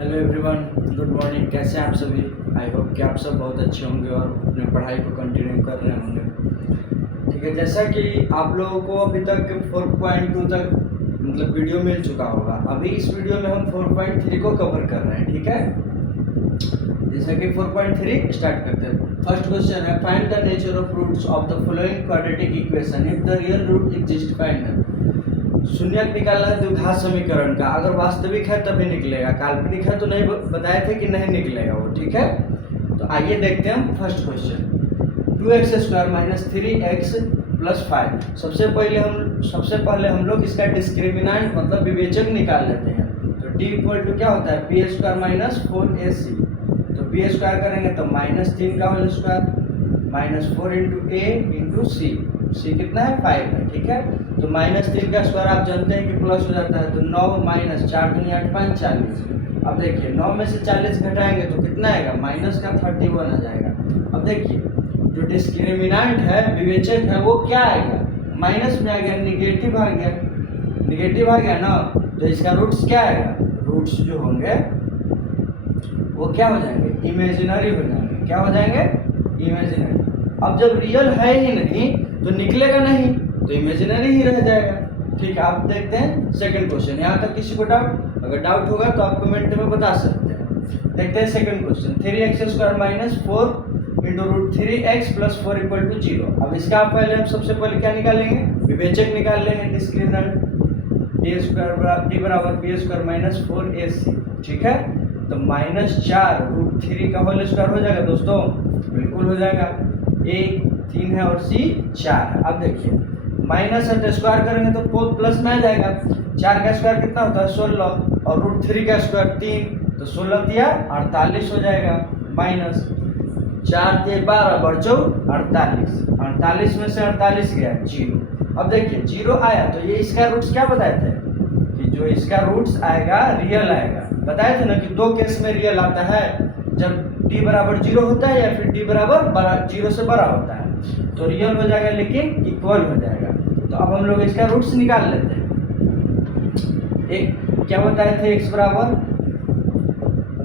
Hello everyone, good morning. कैसे हैं आप सभी? आई होप कि आप सब बहुत अच्छे होंगे और अपने पढ़ाई को कंटिन्यू कर रहे होंगे। ठीक है, जैसा कि आप लोगों को अभी तक 4.2 तक मतलब वीडियो मिल चुका होगा। अभी इस वीडियो में हम 4.3 को कवर कर रहे हैं। ठीक है, जैसा कि 4.3 स्टार्ट करते हैं। फर्स्ट क्वेश्चन है, find the nature of roots of the following quadratic equation if the real root exist. Find the शून्यक निकालना है द्विघात समीकरण का। अगर वास्तविक है तभी निकलेगा, काल्पनिक है तो नहीं बताए थे कि नहीं निकलेगा वो। ठीक है, तो आइए देखते हैं हम first question. 2x² minus 3x plus 5। सबसे पहले हम लोग इसका डिस्क्रिमिनेंट मतलब विवेचक निकाल लेते हैं। तो d इक्वल टू क्या होता है, b² माइनस 4ac। तो b² करेंगे तो माइनस 3 का whole square minus 4 into a into c कितना है 5 है। ठीक है, तो माइनस 3 का स्क्वायर आप जानते हैं कि प्लस हो जाता है, तो 9 माइनस 4 दूनी 8 5 40। अब देखिए 9 में से 40 घटाएंगे तो कितना आएगा, माइनस का 31 आ जाएगा। अब देखिए जो डिस्क्रिमिनेंट है विवेचक है वो क्या आएगा, माइनस में आ गया, निगेटिव आ गया ना। तो इसका रूट्स क्या आएगा, रूट्स जो होंगे वो क्या हो जाएंगे, इमेजिनरी हो जाएंगे। क्या हो जाएंगे, इमेजिनरी। अब जब रियल है ही नहीं तो निकलेगा नहीं, तो इमेजिनरी ही रह जाएगा। ठीक है, आप देखते हैं सेकंड क्वेश्चन। यहाँ तक किसी को डाउट? अगर डाउट होगा तो आप कमेंट में बता सकते हैं। देखते हैं second question. 3x² minus 4 into root 3x plus 4 equal to 0। अब इसका हम सबसे पहले क्या निकालेंगे, विवेचक निकाल लेंगे, डिस्क्रिमिनेंट d बराबर b² माइनस 4ac। ठीक है, तो माइनस 4 रूट 3 का होल स्क्वायर हो जाएगा दोस्तों, बिल्कुल हो जाएगा। a 3 है और c 4 है। अब देखिए माइनस है तो स्क्वायर करेंगे तो प्लस में आ जाएगा। 4 का स्क्वायर कितना होता है 16 और रूट 3 का स्क्वायर 3, तो 16 दिया 48 हो जाएगा। माइनस 4 दिए 12 बचो 48 में से 48 गया 0। अब देखिए 0 आया तो ये इसका रूट्स क्या बताए थे कि जो इसका रूट्स आएगा रियल आएगा। बताए थे ना कि दो केस में रियल आता है, जब d बराबर 0 होता है या फिर d बराबर 0 से बड़ा होता है तो रियल हो जाएगा लेकिन इक्वल हो जाएगा। तो अब हम लोग इसका रूट्स निकाल लेते हैं। एक क्या बताए थे, x बराबर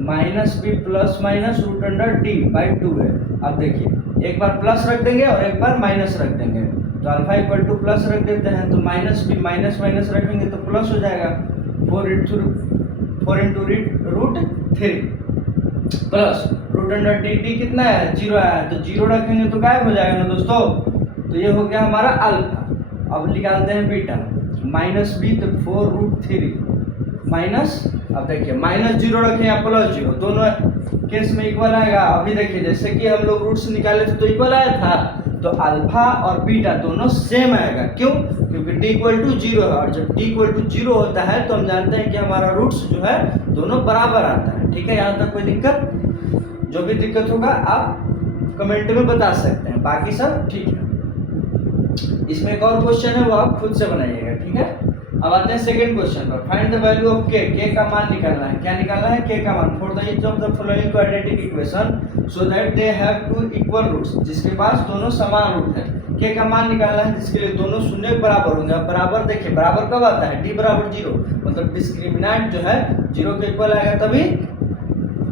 minus B plus minus root under D by 2 है। अब देखिए एक बार प्लस रख देंगे और एक बार माइनस रख देंगे, तो अल्फा इक्वल टू प्लस रख देते हैं, तो माइनस बी माइनस माइनस रखेंगे तो प्लस हो जाएगा। 4 into root 3 plus root under D कितना है 0 आया है, तो 0 रखेंगे तो गायब हो जाएगा ना दोस्तों। तो ये हो गया हमारा अल्फा। अब निकालते हैं बीटा, माइनस बी तो 4 रूट 3 माइनस, अब देखिए माइनस 0 रखें या प्लस 0 दोनों केस में इक्वल आएगा। अभी देखिए जैसे कि हम लोग रूट्स निकाले थे तो इक्वल आया था, तो अल्फा और बीटा दोनों सेम आएगा। क्यों, क्योंकि d इक्वल टू 0 है और जब d इक्वल टू 0 होता है तो हम जानते हैं कि हमारा रूट्स जो है दोनों बराबर आता है। ठीक है, यहाँ तक कोई दिक्कत? जो भी दिक्कत होगा आप कमेंट में बता सकते हैं, बाकी सब ठीक है। इसमें एक और क्वेश्चन है वो आप खुद से बनाइएगा। ठीक है, अब आते हैं सेकंड क्वेश्चन पर। Find the value of k का मान निकालना है। क्या निकालना है, k का मान for the each of the following quadratic equation so that they have two equal roots. जिसके पास दोनों समान रूट है, k का मान निकालना है जिसके लिए दोनों शून्य बराबर होंगे। अब बराबर देखिए बराबर कब आता है, d बराबर 0 मतलब डिस्क्रिमिनेंट जो है 0 के इक्वल आएगा तभी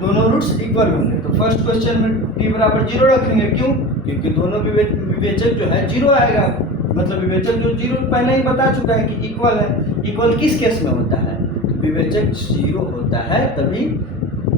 दोनों रूट्स इक्वल होंगे। तो फर्स्ट क्वेश्चन में d बराबर 0 रखेंगे। क्यों, क्योंकि दोनों विवेचक जो है 0 आएगा, मतलब विवेचक जो 0 पहले ही बता चुका है कि इक्वल है। इक्वल किस केस में होता है, विवेचक 0 होता है तभी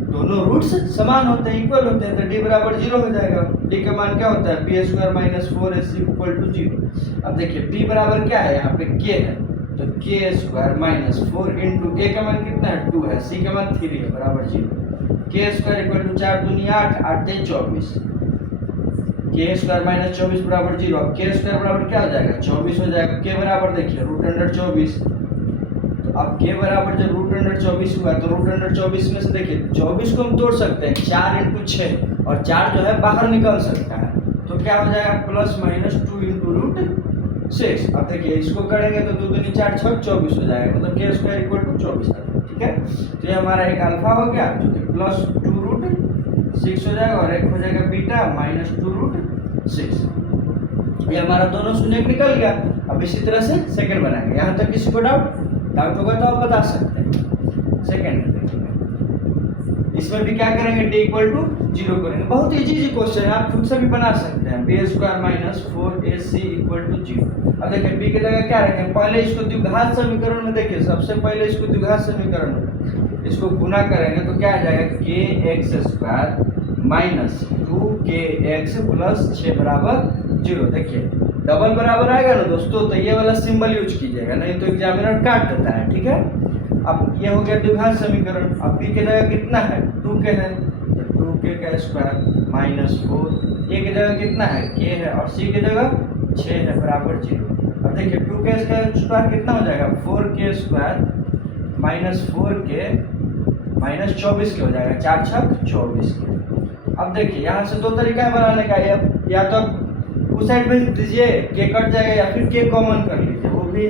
दोनों रूट्स समान होते हैं, इक्वल होते हैं, तो d बराबर 0 हो जाएगा। d का मान क्या होता है, b² minus 4ac equal to 0। अब देखिए b बराबर क्या है, यहाँ पे k है, तो k² माइनस 4 इंटू a का मान कितना है 2 है, c का मान 3 है बराबर 0। k² इक्वल टू 4 दूनी 8 8 दे 24, k² माइनस 24 बराबर 0। अब k² बराबर क्या हो जाएगा 24 हो जाएगा। k बराबर देखिए रूट अंडर 24, तो अब k बराबर जब रूट अंडर 24 हुआ तो रूट अंडर 24 में से देखिए 24 को हम तोड़ सकते हैं 4 इंटू 6 और 4 जो है बाहर निकल सकता है, तो क्या हो जाएगा प्लस माइनस 2 इंटू रूट 6। अब देखिए इसको करेंगे तो 2 दूनी 4 6 24 हो जाएगा, मतलब k² इक्वल टू 24 आता है। ठीक है, तो ये हमारा एक अल्फा हो गया जो कि प्लस 2 रूट 6 हो जाएगा और एक हो जाएगा बीटा माइनस 2 रूट 6। ये हमारा दोनों शून्य निकल गया। अब इसी तरह से सेकंड बनाएंगे। यहाँ तक किसी को डाउट होगा तो आप बता सकते हैं। सेकंड इसमें भी क्या करेंगे, डी इक्वल टू 0 करेंगे। बहुत इजी क्वेश्चन है, आप खुद से भी बना सकते हैं। B square minus 4ac equal to 0। अब देखिए बी की जगह क्या रखें, पहले इसको द्विघात समीकरण में देखिए, सबसे पहले इसको द्विघात समीकरण में इसको गुना करेंगे तो क्या आ जाएगा, के x square minus 2kx plus 6 बराबर 0। देखिए डबल बराबर आएगा ना दोस्तों, तो ये वाला सिंबल यूज कीजिएगा, नहीं तो एग्जामिनर काट देता है, ठीक है। अब ये हो गया द्विघात समीकरण। अब बी की जगह कितना है, 2k है, तो 2k का स्क्वायर माइनस 4, ए की जगह कितना है, k है, और सी की जगह 6 है बराबर 0। अब देखिए 2k का स्क्वायर कितना हो जाएगा, 4k square minus 4k minus 24 के हो जाएगा, 4 छक 24 के। अब देखिए यहाँ से दो तरीका है बनाने का, या तो उस साइड भेज दीजिए, के कट जाएगा, या फिर के कॉमन कर लीजिए, वो भी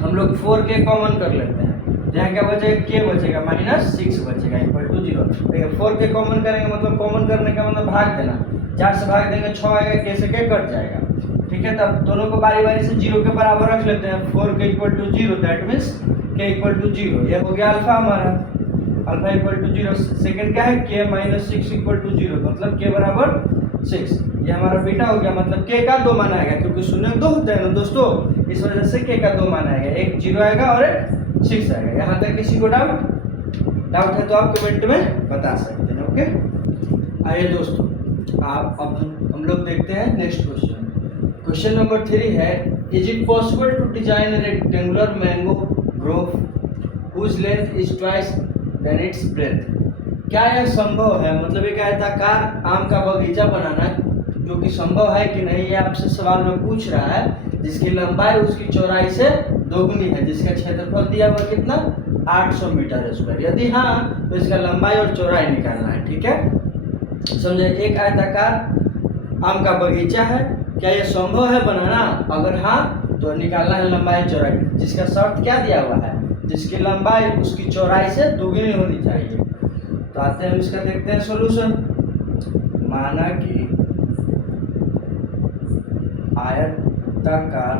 हम लोग 4k कॉमन कर लेते हैं। जहाँ क्या बचेगा, के बचेगा माइनस 6 बचेगा इक्वल टू 0। देखिए 4k कॉमन करेंगे मतलब कॉमन करने का मतलब भाग देना, 4 से भाग देंगे 6 आएगा, के से के कट जाएगा, ठीक है। तब दोनों को बारी बारी से 0 के बराबर रख लेते हैं। 4k equal to 0, that means k equal to 0। ये हो गया अल्फा हमारा, अल्फा इक्वल टू 0। सेकंड क्या है, k माइनस 6 इक्वल टू 0, मतलब k बराबर 6। ये हमारा बीटा हो गया, मतलब k का 2 मान आएगा, क्योंकि शून्य 2 होते हैं ना दोस्तों, इस वजह से k का 2 मान आएगा, एक 0 आएगा और एक 6 आएगा। यहाँ तक किसी को डाउट है तो आप कमेंट में बता सकते हैं, ओके। आइए दोस्तों, आप अब हम लोग देखते हैं नेक्स्ट क्वेश्चन। क्वेश्चन नंबर 3 है, is it possible to design a rectangular mango grove whose length is twice than its breadth. क्या यह संभव है, मतलब एक आयताकार आम का बगीचा बनाना, जो कि संभव है कि नहीं, ये आपसे सवाल में पूछ रहा है, जिसकी लंबाई उसकी चौड़ाई से दोगुनी है, जिसका क्षेत्रफल दिया हुआ कितना, 800 मीटर स्क्वायर। यदि हाँ तो इसका लंबाई और चौड़ाई निकालना है, ठीक है। समझे, एक आयताकार आम का बगीचा है, क्या यह संभव है बनाना, अगर हाँ तो निकालना है लंबाई चौड़ाई, जिसका शर्त क्या दिया हुआ है, जिसकी लंबाई उसकी चौड़ाई से दोगुनी होनी चाहिए। तो आते हैं इसका, देखते हैं सॉल्यूशन। माना कि आयताकार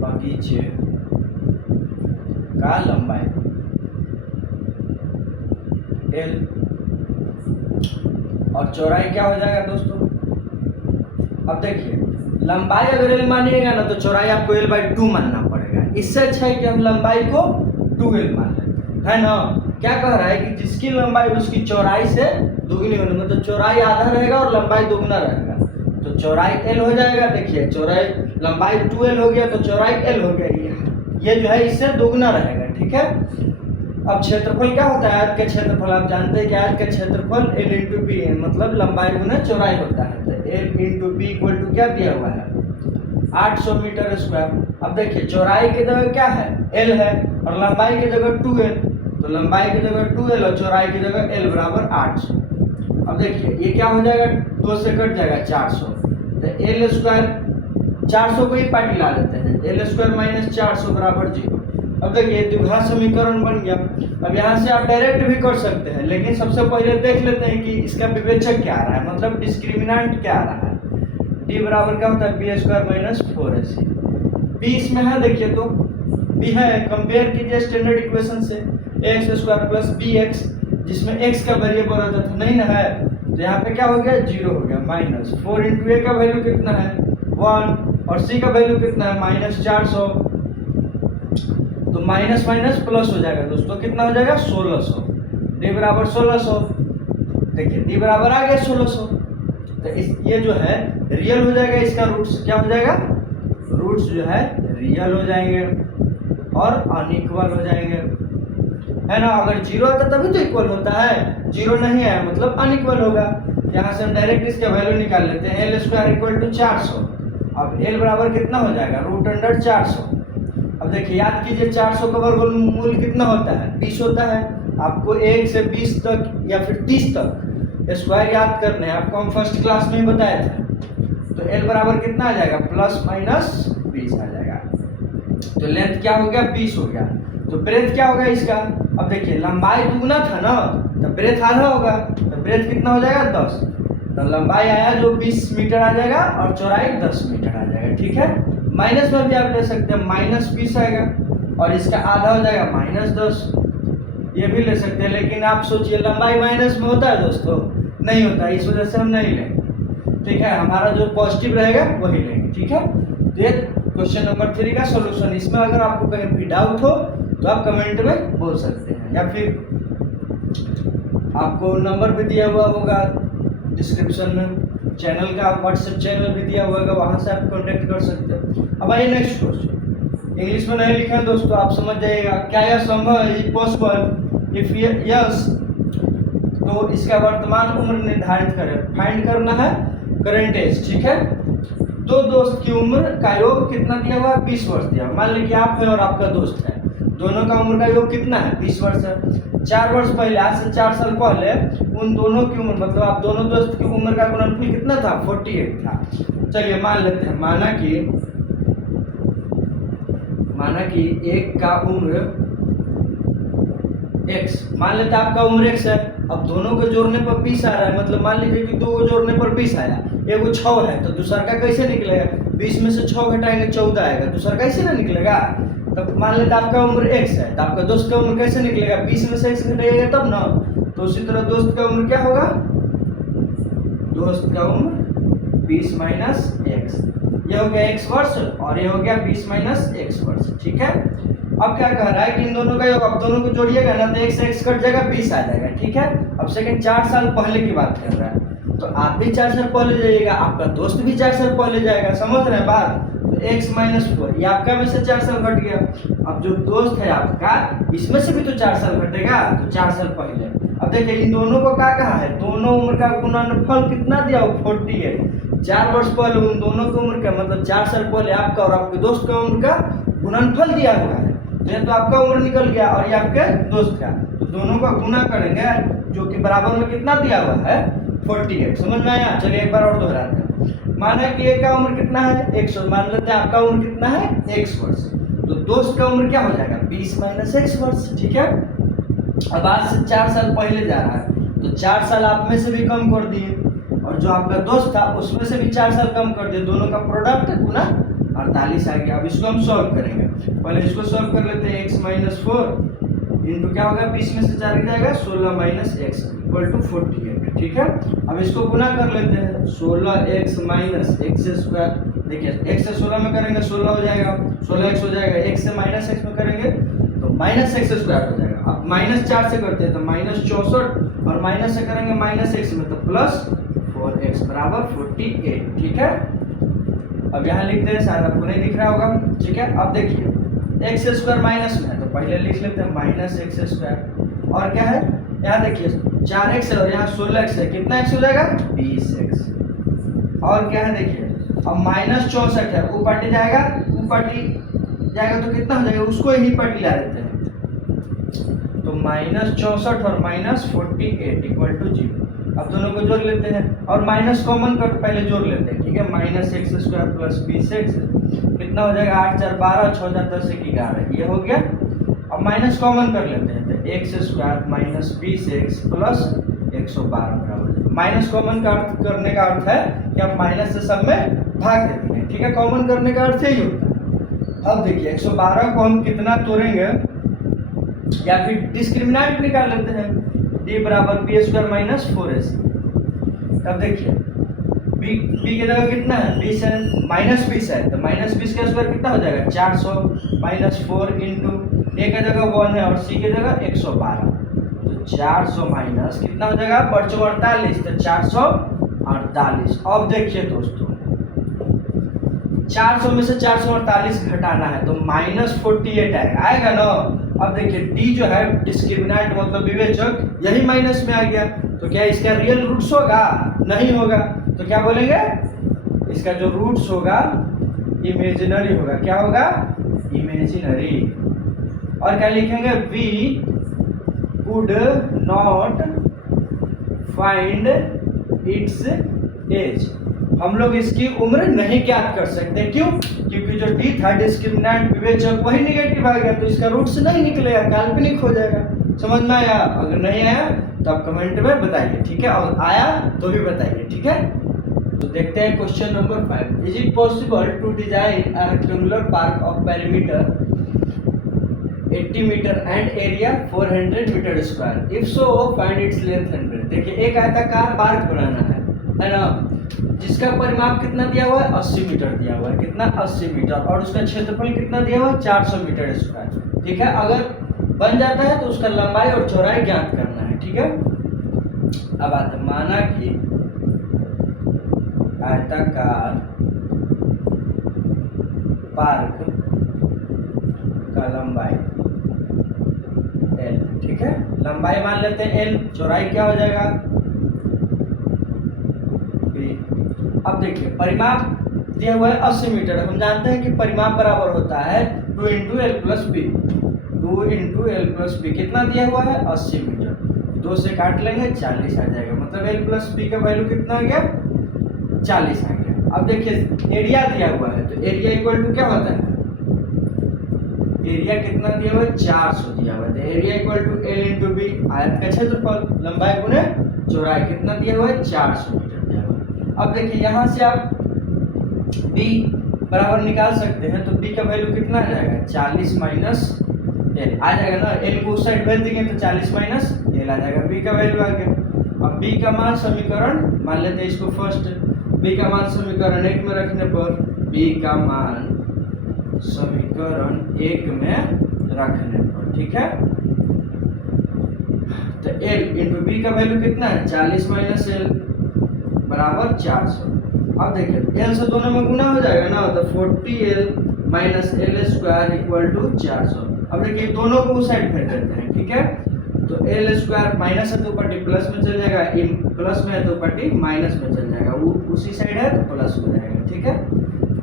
बगीचे का लंबाई L और चौड़ाई क्या हो जाएगा दोस्तों। अब देखिए लंबाई अगर L मानिएगा ना, तो चौड़ाई आपको L/2 मानना पड़ेगा। इससे अच्छा है कि हम लंबाई को 2L मान लें, है ना। क्या कह रहा है कि जिसकी लंबाई उसकी चौड़ाई से दोगुनी होनी, मतलब चौड़ाई आधा रहेगा और लंबाई दोगुना रहेगा, तो चौड़ाई L हो जाएगा। देखिए चौड़ाई लंबाई 2L हो गया, तो चौड़ाई L हो गई, ये जो है इससे दोगुना रहेगा, ठीक है। अब क्षेत्रफल क्या होता है, आयत का क्षेत्रफल आप जानते हैं कि आयत का क्षेत्रफल L इंटू बी, मतलब लंबाई गुना चौड़ाई होता है। तो L into B equal to क्या दिया हुआ है, 800 मीटर स्क्वायर। अब देखिए चौड़ाई की जगह क्या है, L है, और लंबाई की जगह 2L, तो लंबाई की जगह 2L और चौड़ाई की जगह L बराबर 800। अब देखिए ये क्या हो जाएगा, 2 से कट जाएगा 400, तो L स्क्वायर 400 को ही पार्टी ला देते हैं, L स्क्वायर माइनस 400 बराबर 0। अब देखिए द्विघात समीकरण बन गया। अब यहाँ से आप डायरेक्ट भी कर सकते हैं, लेकिन सबसे पहले देख लेते हैं कि इसका विवेचक क्या आ रहा है, मतलब डिस्क्रिमिनेंट क्या आ रहा है। d बराबर क्या होता है, B square minus 4ac। B इसमें है, देखिए तो बी है, कंपेयर कीजिए स्टैंडर्ड इक्वेशन से, x square plus B x, जिसमें x का वेरिएबल रहता था, नहीं ना है, तो यहाँ पे क्या हो गया, 0 हो गया, माइनस 4 इंटू ए का वैल्यू कितना है 1, और सी का वैल्यू कितना है माइनस 400, तो माइनस माइनस प्लस हो जाएगा दोस्तों, कितना हो जाएगा 1600, डी बराबर 1600। देखिए डी बराबर आ गया 1600, तो ये जो है रियल हो जाएगा, इसका रूट्स क्या हो जाएगा, रूट्स जो है रियल हो जाएंगे और अनइक्वल हो जाएंगे, है ना। अगर 0 आता तभी तो इक्वल होता है, 0 नहीं आया मतलब अनइक्वल होगा। यहाँ से हम डायरेक्ट इसका वैल्यू निकाल लेते हैं, एल स्क्वायर इक्वल टू 400। अब एल बराबर कितना हो जाएगा, रूट अंडर 400। अब देखिए याद कीजिए 400 का वर्गमूल कितना होता है, 20 होता है। आपको 1 से 20 तक या फिर 30 तक स्क्वायर याद करने हैं, आपको हम फर्स्ट क्लास में ही बताए थे। तो एल बराबर कितना आ जाएगा, प्लस माइनस 20 आ जाएगा। तो लेंथ क्या हो गया, 20 हो गया। तो ब्रेथ क्या होगा इसका, अब देखिए लंबाई दुगना था ना, तो ब्रेथ आधा होगा, तो ब्रेथ कितना हो जाएगा 10। तो लंबाई आया जो 20 मीटर आ जाएगा और चौड़ाई 10 मीटर आ जाएगा, ठीक है। माइनस में भी आप ले सकते हैं, माइनस 20 आएगा और इसका आधा हो जाएगा माइनस 10, ये भी ले सकते हैं, लेकिन आप सोचिए लंबाई माइनस में होता है दोस्तों, नहीं होता, इस वजह से हम नहीं लेंगे। ठीक है, हमारा जो पॉजिटिव रहेगा वही लेंगे। ठीक है, ये क्वेश्चन नंबर 3 का सॉल्यूशन। इसमें अगर आपको कहीं भी डाउट हो तो आप कमेंट में बोल सकते हैं, या फिर आपको नंबर भी दिया हुआ होगा डिस्क्रिप्शन में, चैनल का व्हाट्सएप चैनल भी दिया हुआ होगा, वहाँ से आप कॉन्टेक्ट कर सकते हैं। अब आइए नेक्स्ट क्वेश्चन। इंग्लिश में नहीं लिखे हैं दोस्तों, आप समझ जाइएगा। क्या यह संभव है, इज पॉसिबल, इफ यस तो इसका वर्तमान उम्र निर्धारित करें। फाइंड करना है करंट एज। ठीक है, दो दोस्त की उम्र का योग कितना दिया हुआ है, 20 वर्ष दिया। मान लीजिए आप हैं और आपका दोस्त है, दोनों का उम्र का योग कितना है, 20 वर्ष है। 4 वर्ष पहले, आज से 4 साल पहले उन दोनों की उम्र, मतलब आप दोनों दोस्त की उम्र का गुणनफल कितना था, 48 था। चलिए मान लेते हैं, माना कि एक का उम्र x, मान लेते हैं आपका उम्र x है। अब दोनों को जोड़ने पर 20 आ रहा है, मतलब मान लीजिए कि 2 को जोड़ने पर 20 आया, एगो 6 है तो दूसरा का कैसे निकलेगा, 20 में से 6 घटाएंगे 14 आएगा, दूसरा कैसे ना निकलेगा। तब मान लेते आपका उम्र x है, तो आपका दोस्त का उम्र कैसे निकलेगा, 20 में से x घटाइएगा तब ना। तो उसी तरह दोस्त का उम्र क्या होगा, दोस्त का उम्र 20 माइनस x, ये हो गया x वर्ष और ये हो गया 20 माइनस x वर्ष। ठीक है, अब क्या कह रहा है कि इन दोनों का योग, अब दोनों को जोड़िएगा ना तो x से x कट जाएगा, 20 आ जाएगा। ठीक है, अब सेकंड 4 साल पहले की बात कर रहा है, तो आप भी 4 साल पहले जाइएगा, आपका दोस्त भी 4 साल पहले जाएगा, समझ रहे हैं बात। तो x माइनस 4, ये आपका में से 4 साल घट गया। अब जो दोस्त है आपका, इसमें से भी तो 4 साल घटेगा, तो 4 साल पहले। अब देखिए इन दोनों को क्या कहा है, दोनों उम्र का गुणनफल कितना दिया हो, 48। 4 वर्ष पहले उन दोनों की उम्र का, मतलब 4 साल पहले आपका और आपके दोस्त का उम्र का गुणनफल दिया हुआ है। ये तो आपका उम्र निकल गया और ये आपके दोस्त का, तो दोनों का गुना करेंगे, जो कि बराबर में कितना दिया हुआ है, 48। समझ में आया। चलिए एक बार और दोहराते हैं। माना कि एक का उम्र कितना है, 100, मान लेते हैं आपका उम्र कितना है, x वर्ष, तो दोस्त का उम्र क्या हो जाएगा, 20 माइनस x वर्ष। ठीक है, अब आज से 4 साल पहले जा रहा है, तो 4 साल आप में से भी कम कर दिए, और जो आपका दोस्त था उसमें से भी 4 साल कम कर दिए, दोनों का प्रोडक्ट गुना 48 आ गया। अब इसको हम सॉल्व करेंगे, पहले इसको सॉल्व कर लेते हैं। x माइनस 4 इंटू क्या होगा, 20 में से 4 जाएगा, 16 माइनस x इक्वल टू 48। ठीक है, अब इसको गुना कर लेते हैं, 16x माइनस x स्क्वायर। देखिए x से 16 में करेंगे 16 हो जाएगा, 16x हो जाएगा, x से माइनस x में करेंगे तो माइनस x स्क्वायर हो जाएगा। अब माइनस 4 से करते हैं तो माइनस 64, और माइनस से करेंगे माइनस x में तो प्लस 4x बराबर 48। ठीक है, अब यहाँ लिखते हैं, शायद आपको नहीं दिख रहा होगा। ठीक है, अब देखिए x स्क्वायर माइनस में है तो पहले लिख लेते हैं माइनस x स्क्वायर, और क्या है यहाँ देखिए 4x है और यहाँ 16x है, कितना x हो जाएगा, 20x। और क्या है देखिए, अब माइनस 64 है, ऊपर जाएगा, तो कितना हो जाएगा, उसको ही पटी ला देते हैं, तो माइनस 64 और माइनस 48 इक्वल टू 0। अब दोनों को जोड़ लेते हैं, और माइनस कॉमन कर पहले जोड़ लेते हैं। ठीक है, minus x square plus 20x कितना हो जाएगा, 8 4 12, 6 4 10 1 11, ये हो गया। अब माइनस कॉमन कर लेते हैं, तो x square minus 20x plus 112 बराबर। माइनस कॉमन का अर्थ करने का अर्थ है कि आप माइनस से सब में भाग देते हैं। ठीक है, कॉमन करने का अर्थ यही होता है। अब देखिए 112 को हम कितना तोड़ेंगे, या फिर डिस्क्रिमिनेंट निकाल लेते हैं, d बराबर बी स्क्वायर माइनस 4ac। तब देखिए b की जगह कितना है, 20 है, माइनस 20 है, तो माइनस 20 का स्क्वायर कितना हो जाएगा, 400 माइनस 4 इंटू a की जगह 1 है और c की जगह 112, तो 400 माइनस कितना हो जाएगा, 48, तो 448। अब देखिए दोस्तों 400 में से 448 घटाना है तो माइनस 48 आएगा ना। अब देखिए d जो है डिस्क्रिमिनेंट मतलब विवेचक, यही माइनस में आ गया, तो क्या इसका रियल रूट्स होगा, नहीं होगा, तो क्या बोलेंगे, इसका जो रूट्स होगा इमेजिनरी होगा। क्या होगा, इमेजिनरी। और क्या लिखेंगे, we could not find its age, हम लोग इसकी उम्र नहीं ज्ञात कर सकते। क्यों, क्योंकि जो डी था डिस्क्रिमिनेंट विवेचक वही निगेटिव आ गया, तो इसका रूट्स नहीं निकलेगा, काल्पनिक हो जाएगा। समझ में आया, अगर नहीं आया तो आप कमेंट में बताइए। ठीक है, और आया तो भी बताइए। ठीक है, तो देखते हैं question number 5। Is it possible to design a rectangular park of perimeter 80 metre and area 400 metre square. If so find its length 100। देखिए एक आयताकार पार्क बनाना है ना, जिसका परिमाप कितना दिया हुआ है 80 मीटर दिया हुआ है, कितना 80 मीटर, और उसका क्षेत्रफल कितना दिया हुआ है 400 मीटर स्क्वायर। ठीक है, अगर बन जाता है तो उसका लंबाई और चौड़ाई ज्ञात करना है। ठीक है, अब आता माना कि आयताकार पार्क का लंबाई L। ठीक है, लंबाई मान लेते हैं L, चौड़ाई क्या हो जाएगा B। अब देखिए परिमाप दिया हुआ है 80 मीटर, हम जानते हैं कि परिमाप बराबर होता है 2 into L plus B. 2 into L plus B कितना दिया हुआ है 80 मीटर, 2 से काट लेंगे 40 आ जाएगा, मतलब एल प्लस बी का वैल्यू कितना आ गया 40 आ गया। अब देखिए एरिया दिया हुआ है, तो एरिया इक्वल टू क्या होता है, एरिया कितना दिया हुआ है 400 दिया हुआ है, तो area equal to L into B, आयत का क्षेत्रफल लंबाई गुने चौड़ाई कितना दिया हुआ है 400 मीटर दिया हुआ है। अब देखिए यहाँ से आप b बराबर निकाल सकते हैं, तो b का वैल्यू कितना आ जाएगा 40 माइनस एल आ जाएगा ना, एल को उस साइड भेज देंगे तो 40 माइनस एल आ जाएगा, b का वैल्यू आ गया। अब b का मान समीकरण मान लेते हैं इसको फर्स्ट, b का मान समीकरण 1 में रखने पर, b का मान समीकरण 1 में रखने पर, ठीक है, तो l इंटू बी का वैल्यू कितना है 40 माइनस एल बराबर 400। अब देखिए एल से दोनों में गुना हो जाएगा ना, तो 40l minus L square equal to 400। अब देखिए दोनों को उस साइड भेज देते हैं, ठीक है, तो एल स्क्वायर माइनस है तो पट्टी प्लस में चल जाएगा, प्लस में है तो पट्टी माइनस में चल जाएगा, वो उसी साइड है तो प्लस हो जाएगा। ठीक है,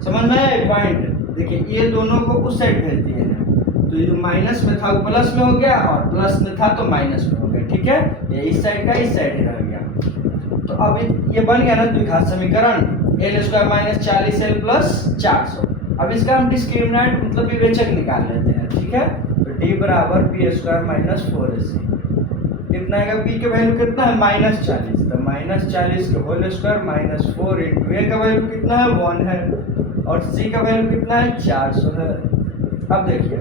समझ में आया पॉइंट। देखिए ये दोनों को उस साइड भेज दिए हैं, तो ये जो माइनस में था वो प्लस में हो गया, और प्लस में था तो माइनस में हो गया। ठीक है, ये इस साइड का इस साइड ही रह गया। तो अब ये बन गया ना द्विघात समीकरण, L square minus 40l plus 400। अब इसका हम डिस्क्रिमिनेंट मतलब विवेचक निकाल लेते हैं। ठीक है, तो d बराबर पी स्क्वायर माइनस 4ac कितना आएगा, p का वैल्यू कितना है -40, तो -40 का whole square minus 4 into a का वैल्यू कितना है 1 है, और c का वैल्यू कितना है 400 है। अब देखिए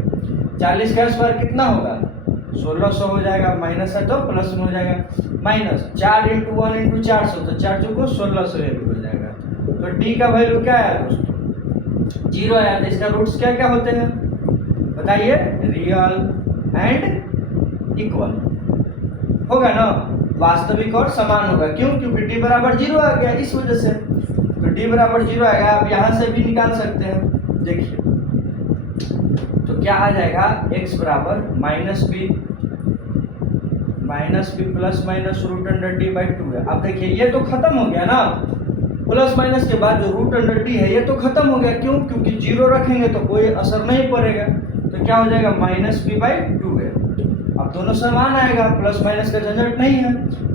40 का स्क्वायर कितना होगा 1600 हो जाएगा, माइनस है तो प्लस में हो जाएगा, माइनस 4 इंटू 1 इंटू 400, तो 4 चौको 1600 हो जाएगा। तो d का वैल्यू क्या आया दोस्तों 0 आया। तो इसका रूट्स क्या क्या होते हैं बताइए, रियल एंड इक्वल होगा ना, वास्तविक और समान होगा। क्यों, क्योंकि d बराबर 0 आ गया, इस वजह से। तो d बराबर 0 आएगा, आप यहाँ से भी निकाल सकते हैं। देखिए तो क्या आ जाएगा, x बराबर -b plus minus root under D by 2 है। अब देखिए ये तो खत्म हो गया ना, प्लस माइनस के बाद जो रूट अंडर डी है ये तो खत्म हो गया। क्यों, क्योंकि 0 रखेंगे तो कोई असर नहीं पड़ेगा, तो क्या हो जाएगा -b/2 है। अब दोनों समान आएगा, प्लस माइनस का झंझट नहीं है,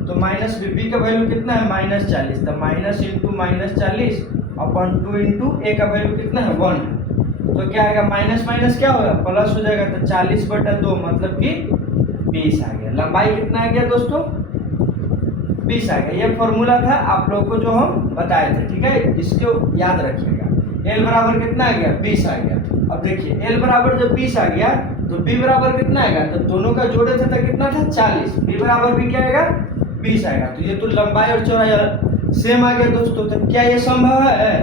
तो -b का वैल्यू कितना है -40, तो minus into -40 upon 2 into a का वैल्यू कितना है 1 है, तो क्या आएगा माइनस माइनस क्या होगा प्लस हो जाएगा, तो 40/2 मतलब कि 20 आ गया। लंबाई कितना आ गया दोस्तों 20 आ गया। ये फॉर्मूला था आप लोगों को जो हम बताए थे। ठीक है, इसको याद रखिएगा। l बराबर कितना आ गया 20 आ गया। अब देखिए l बराबर जब 20 आ गया तो b बराबर कितना आएगा, तो दोनों का जोड़े थे तो कितना था 40, b बराबर भी क्या आएगा 20 आएगा। तो ये तो लंबाई और चौड़ाई सेम आ गया दोस्तों। तो क्या ये संभव है,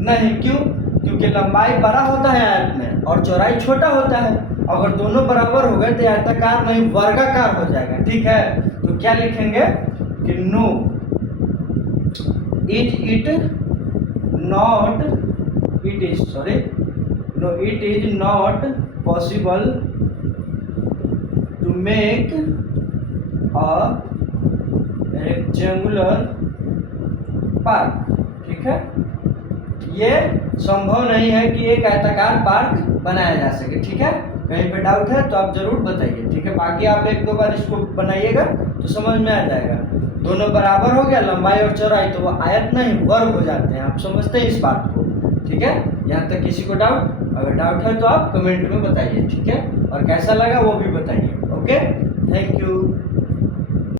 नहीं। क्यों, क्योंकि लंबाई बड़ा होता है आयत में और चौड़ाई छोटा होता है। अगर दोनों बराबर हो गए तो आयताकार नहीं वर्गाकार हो जाएगा। ठीक है, तो क्या लिखेंगे कि no it is not possible to make a rectangular park. ठीक है, ये संभव नहीं है कि एक आयताकार पार्क बनाया जा सके। ठीक है, कहीं पे डाउट है तो आप जरूर बताइए। ठीक है, बाकी आप 1-2 बार इसको बनाइएगा तो समझ में आ जाएगा। दोनों बराबर हो गया लंबाई और चौड़ाई, तो वो आयत नहीं वर्ग हो जाते हैं। आप समझते हैं इस बात को। ठीक है, यहाँ तक किसी को डाउट, अगर डाउट है तो आप कमेंट में बताइए। ठीक है, और कैसा लगा वो भी बताइए। Okay, thank you.